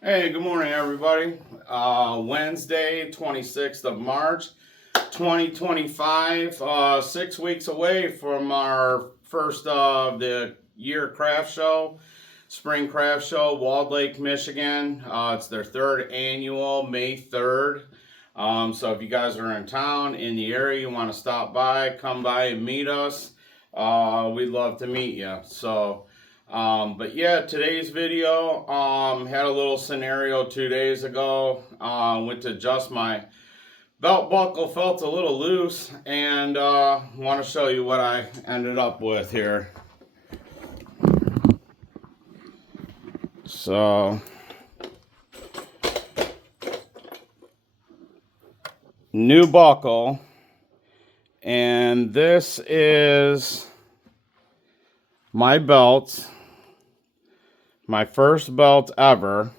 Hey, good morning, everybody. Wednesday, 26th of March, 2025. 6 weeks away from our first of the year craft show, spring craft show, Walled Lake, Michigan. It's their third annual, May 3rd. So if you guys are in town, in the area, you want to stop by, come by and meet us. We'd love to meet you. But yeah, today's video, had a little scenario 2 days ago. Went to adjust my belt buckle, felt a little loose, and want to show you what I ended up with here. So, new buckle, and this is my belt, my first belt ever.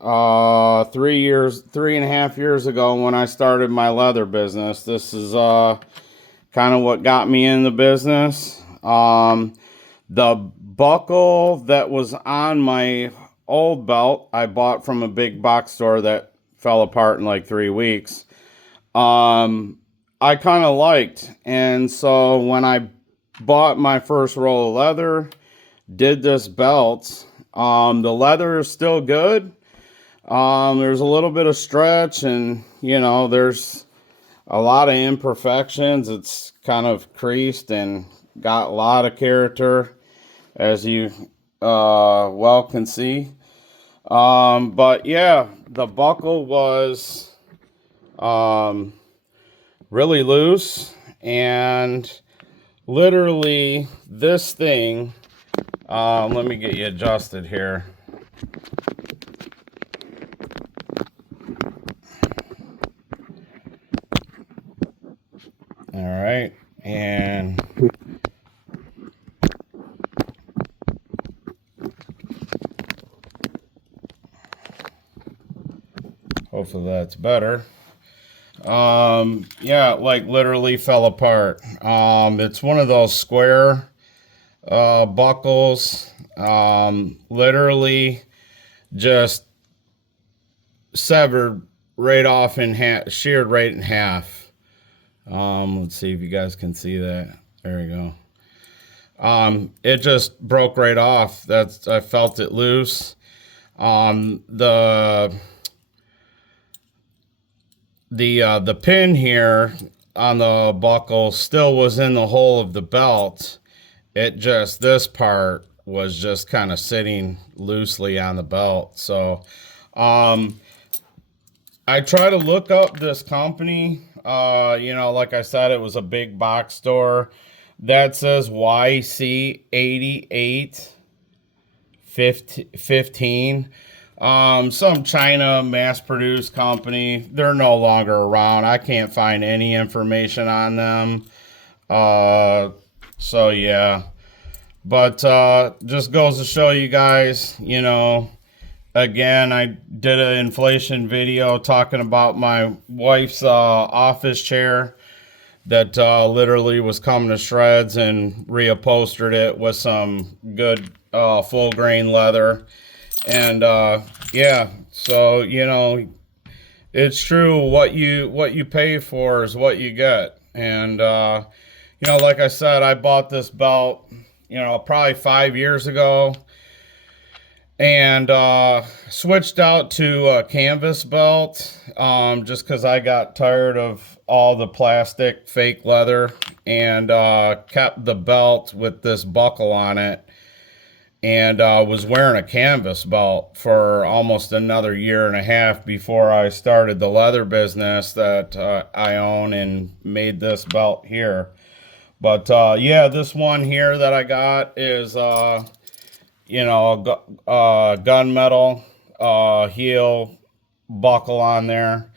3.5 years ago when I started my leather business. This is kind of what got me in the business. The buckle that was on my old belt I bought from a big box store that fell apart in like 3 weeks. I kind of liked, and so when I bought my first roll of leather, did this belt, the leather is still good. There's a little bit of stretch, and there's a lot of imperfections. It's kind of creased and got a lot of character, as you well can see. But yeah, the buckle was really loose, and literally this thing, let me get you adjusted here. All right, and hopefully that's better. Yeah, like literally fell apart. It's one of those square buckles. Literally just severed right off in half, sheared right in half. Let's see if you guys can see that. There we go. It just broke right off. I felt it loose. The pin here on the buckle still was in the hole of the belt. This part was just kind of sitting loosely on the belt. So, I try to look up this company. Like I said, it was a big box store that says YC8815. Some China mass-produced company. They're no longer around. I can't find any information on them. So yeah. But just goes to show you guys, again, I did an inflation video talking about my wife's office chair that literally was coming to shreds, and reupholstered it with some good full grain leather. And yeah, so it's true, what you pay for is what you get. And like I said, I bought this belt probably 5 years ago, and switched out to a canvas belt, just because I got tired of all the plastic fake leather, and kept the belt with this buckle on it, and was wearing a canvas belt for almost another year and a half before I started the leather business that I own and made this belt here. But yeah, this one here that I got is a gunmetal heel buckle on there.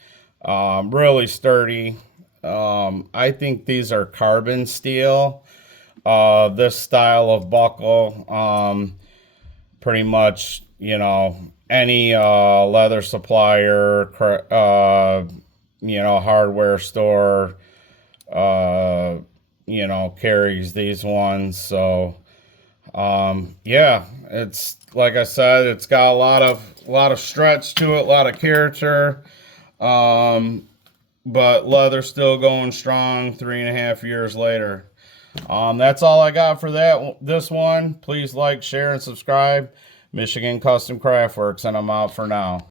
Really sturdy. I think these are carbon steel. This style of buckle, pretty much, any leather supplier, hardware store, carries these ones. So Yeah, it's like I said, it's got a lot of stretch to it, a lot of character. Um, but leather still going strong 3.5 years later. That's all I got for this one. Please like, share, and subscribe. Michigan Custom Craftworks, and I'm out for now.